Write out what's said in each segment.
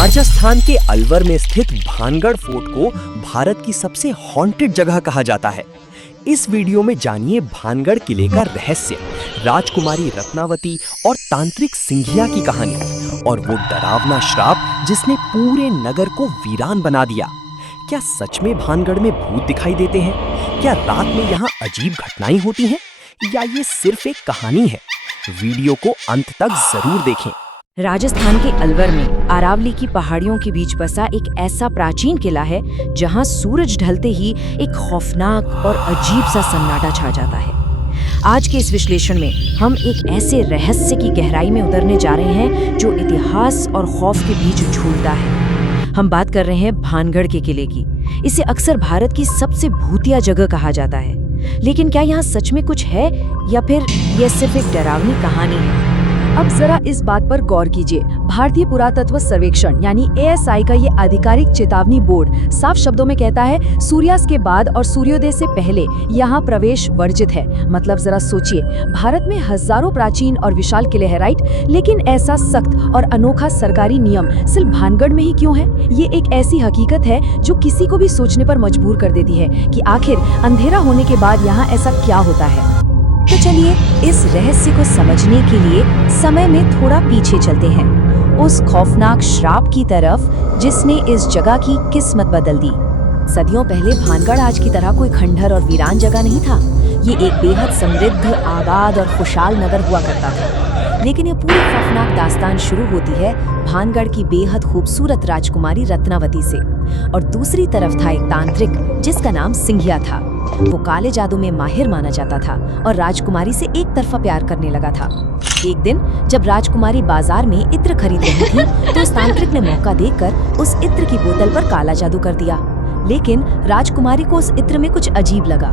राजस्थान के अलवर में स्थित भानगढ़ फोर्ट को भारत की सबसे हॉन्टेड जगह कहा जाता है। इस वीडियो में जानिए भानगढ़ किले का रहस्य, राजकुमारी रत्नावती और तांत्रिक सिंघिया की कहानी और वो डरावना श्राप जिसने पूरे नगर को वीरान बना दिया। क्या सच में भानगढ़ में भूत दिखाई देते हैं? क्या रात में यहाँ अजीब घटनाएं होती हैं? या ये सिर्फ एक कहानी है? वीडियो को अंत तक जरूर देखें। राजस्थान के अलवर में अरावली की पहाड़ियों के बीच बसा एक ऐसा प्राचीन किला है जहां सूरज ढलते ही एक खौफनाक और अजीब सा सन्नाटा छा जाता है। आज के इस विश्लेषण में हम एक ऐसे रहस्य की गहराई में उतरने जा रहे हैं जो इतिहास और खौफ के बीच झूलता है। हम बात कर रहे हैं भानगढ़ के किले की। इसे अक्सर भारत की सबसे भूतिया जगह कहा जाता है, लेकिन क्या यहाँ सच में कुछ है या फिर यह सिर्फ एक डरावनी कहानी है? अब जरा इस बात पर गौर कीजिए। भारतीय पुरातत्व सर्वेक्षण यानी ASI का ये आधिकारिक चेतावनी बोर्ड साफ शब्दों में कहता है सूर्यास्त के बाद और सूर्योदय से पहले यहाँ प्रवेश वर्जित है। मतलब जरा सोचिए, भारत में हजारों प्राचीन और विशाल किले हैं, राइट? लेकिन ऐसा सख्त और अनोखा सरकारी नियम सिर्फ भानगढ़ में ही क्यों है? ये एक ऐसी हकीकत है जो किसी को भी सोचने पर मजबूर कर देती है कि आखिर अंधेरा होने के बाद यहाँ ऐसा क्या होता है। तो चलिए इस रहस्य को समझने के लिए समय में थोड़ा पीछे चलते हैं, उस खौफनाक श्राप की तरफ जिसने इस जगह की किस्मत बदल दी। सदियों पहले भानगढ़ आज की तरह कोई खंडहर और वीरान जगह नहीं था। ये एक बेहद समृद्ध, आबाद और खुशहाल नगर हुआ करता था। लेकिन ये पूरी खौफनाक दास्तान शुरू होती है भानगढ़ की बेहद खूबसूरत राजकुमारी रत्नावती से। और दूसरी तरफ था एक तांत्रिक जिसका नाम सिंघिया था। वो काले जादू में माहिर माना जाता था और राजकुमारी से एक तरफा प्यार करने लगा था। एक दिन जब राजकुमारी बाजार में इत्र खरीद रही थी तो उस तांत्रिक ने मौका देखकर उस इत्र की बोतल पर काला जादू कर दिया। लेकिन राजकुमारी को उस इत्र में कुछ अजीब लगा।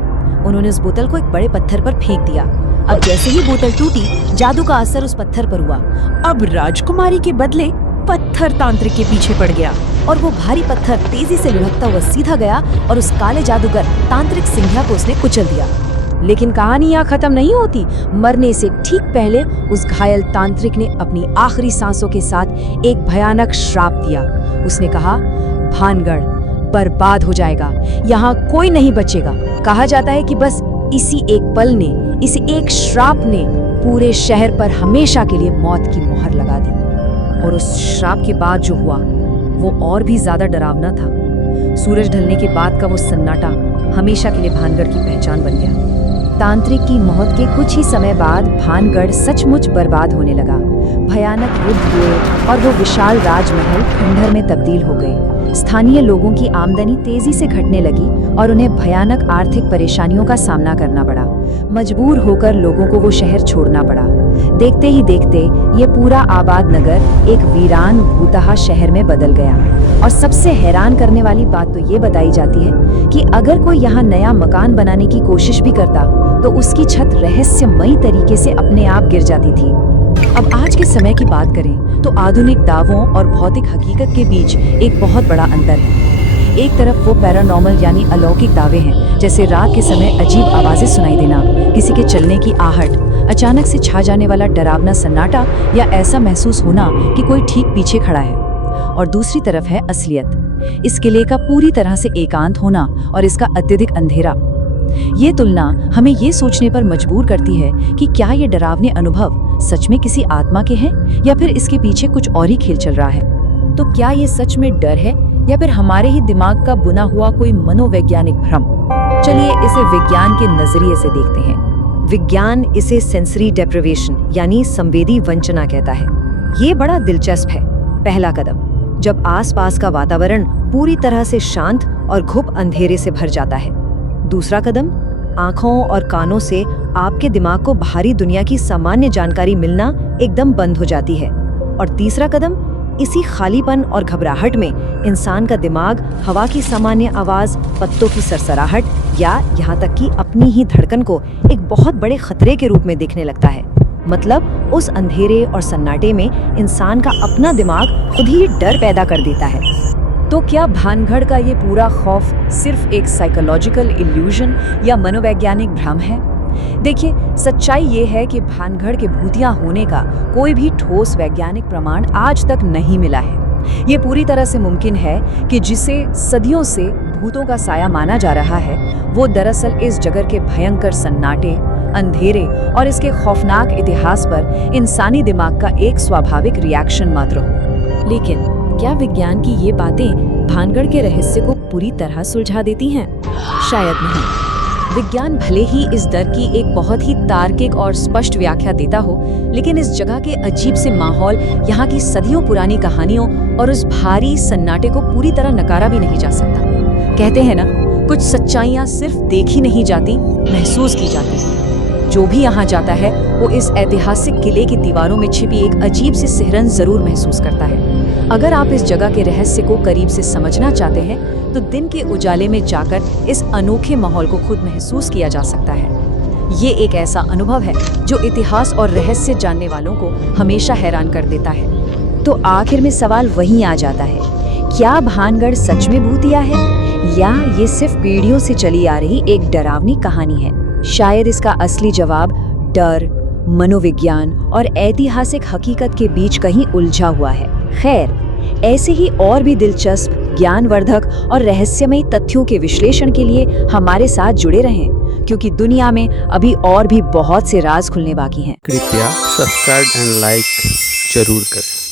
उन्होंने उस बोतल को एक बड़े पत्थर पर फेंक दिया। अब जैसे ही बोतल टूटी, जादू का असर उस पत्थर पर हुआ। अब राजकुमारी के बदले पत्थर तांत्रिक के पीछे पड़ गया और वो भारी पत्थर तेजी से लुढ़कता हुआ सीधा गया और उस काले जादूगर तांत्रिक सिंघिया को उसने कुचल दिया। लेकिन कहानी यहाँ खत्म नहीं होती। मरने से ठीक पहले उस घायल तांत्रिक ने अपनी आखिरी सांसों के साथ एक भयानक श्राप दिया। उसने कहा, भानगढ़ बर्बाद हो जाएगा, यहाँ कोई नहीं बचेगा। कहा जाता है कि बस इसी एक पल ने, इसी एक श्राप ने पूरे शहर पर हमेशा के लिए मौत की मोहर लगा दी। और उस श्राप के बाद जो हुआ वो और भी ज्यादा डरावना था। सूरज ढलने के बाद का वो सन्नाटा हमेशा के लिए भानगढ़ की पहचान बन गया। तांत्रिक की मौत के कुछ ही समय बाद भानगढ़ सचमुच बर्बाद होने लगा। भयानक युद्ध हुए और वो विशाल राजमहल खंडहर में तब्दील हो गए। स्थानीय लोगों की आमदनी तेजी से घटने लगी और उन्हें भयानक आर्थिक परेशानियों का सामना करना पड़ा। मजबूर होकर लोगों को वो शहर छोड़ना पड़ा। देखते ही देखते ये पूरा आबाद नगर एक वीरान भूतहा शहर में बदल गया। और सबसे हैरान करने वाली बात तो ये बताई जाती है कि अगर कोई यहाँ नया मकान बनाने की कोशिश भी करता तो उसकी छत रहस्यमयी तरीके से अपने आप गिर जाती थी। अब आज के समय की बात करें तो आधुनिक दावों और भौतिक हकीकत के बीच एक बहुत बड़ा अंतर है। एक तरफ वो पैरानॉर्मल यानी अलौकिक दावे हैं, जैसे रात के समय अजीब आवाजें सुनाई देना, किसी के चलने की आहट, अचानक से छा जाने वाला डरावना सन्नाटा या ऐसा महसूस होना कि कोई ठीक पीछे खड़ा है। और दूसरी तरफ है असलियत, इस किले का पूरी तरह से एकांत होना और इसका अत्यधिक अंधेरा। ये तुलना हमें ये सोचने पर मजबूर करती है कि क्या ये डरावने अनुभव सच में किसी आत्मा के हैं या फिर इसके पीछे कुछ और ही खेल चल रहा है। तो क्या ये सच में डर है या फिर हमारे ही दिमाग का बुना हुआ कोई मनोवैज्ञानिक भ्रम? चलिए इसे विज्ञान के नजरिए से देखते हैं। विज्ञान इसे सेंसरी डेप्रिवेशन यानी संवेदी वंचना कहता है। ये बड़ा दिलचस्प है। पहला कदम, जब आसपास का वातावरण पूरी तरह से शांत और घुप अंधेरे से भर जाता है। दूसरा कदम, आँखों और कानों से आपके दिमाग को बाहरी दुनिया की सामान्य जानकारी मिलना एकदम बंद हो जाती है। और तीसरा कदम, इसी खालीपन और घबराहट में इंसान का दिमाग हवा की सामान्य आवाज, पत्तों की सरसराहट या यहाँ तक कि अपनी ही धड़कन को एक बहुत बड़े खतरे के रूप में देखने लगता है। मतलब उस अंधेरे और सन्नाटे में इंसान का अपना दिमाग खुद ही डर पैदा कर देता है। तो क्या भानगढ़ का ये पूरा खौफ सिर्फ एक साइकोलॉजिकल इल्यूजन या मनोवैज्ञानिक भ्रम है? देखिए, सच्चाई ये है कि भानगढ़ के भूतिया होने का कोई भी ठोस वैज्ञानिक प्रमाण आज तक नहीं मिला है। ये पूरी तरह से मुमकिन है कि जिसे सदियों से भूतों का साया माना जा रहा है वो दरअसल इस जगह के भयंकर सन्नाटे, अंधेरे और इसके खौफनाक इतिहास पर इंसानी दिमाग का एक स्वाभाविक रिएक्शन मात्र हो। लेकिन क्या विज्ञान की ये बातें भानगढ़ के रहस्य को पूरी तरह सुलझा देती हैं? शायद नहीं। विज्ञान भले ही इस डर की एक बहुत ही तार्किक और स्पष्ट व्याख्या देता हो, लेकिन इस जगह के अजीब से माहौल, यहाँ की सदियों पुरानी कहानियों और उस भारी सन्नाटे को पूरी तरह नकारा भी नहीं जा सकता। कहते हैं ना, कुछ सच्चाइयाँ सिर्फ देखी नहीं जाती, महसूस की जाती हैं। जो भी यहाँ जाता है वो इस ऐतिहासिक किले की दीवारों में छिपी एक अजीब सी सिहरन जरूर महसूस करता है। अगर आप इस जगह के रहस्य को करीब से समझना चाहते हैं तो दिन के उजाले में जाकर इस अनोखे माहौल को खुद महसूस किया जा सकता है। ये एक ऐसा अनुभव है जो इतिहास और रहस्य जानने वालों को हमेशा हैरान कर देता है। तो आखिर में सवाल वहीं आ जाता है, क्या भानगढ़ सच में भूतिया है या ये सिर्फ पीढ़ियों से चली आ रही एक डरावनी कहानी है? शायद इसका असली जवाब डर, मनोविज्ञान और ऐतिहासिक हकीकत के बीच कहीं उलझा हुआ है। खैर, ऐसे ही और भी दिलचस्प, ज्ञानवर्धक और रहस्यमयी तथ्यों के विश्लेषण के लिए हमारे साथ जुड़े रहें, क्योंकि दुनिया में अभी और भी बहुत से राज खुलने बाकी हैं। कृपया सब्सक्राइब एंड लाइक जरूर करें।